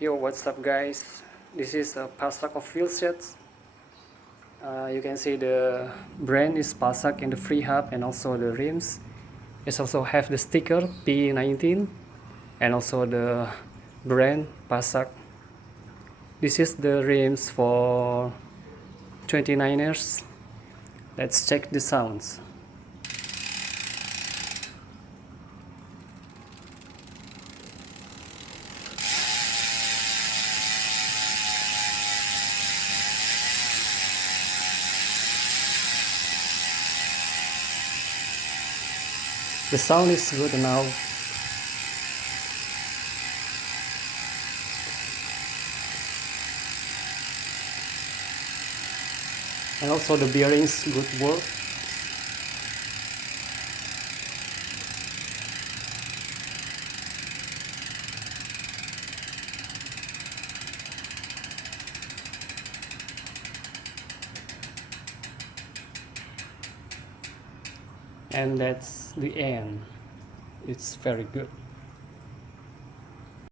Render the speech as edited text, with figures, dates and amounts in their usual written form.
Yo, what's up guys? This is a PASAK Wheelset. You can see the brand is PASAK in the free hub, and also the rims. It also have the sticker P19 and also the brand PASAK. This is the rims for 29ers. Let's check the sounds. The sound is good now. And also the bearings good work. And that's the end. It's very good.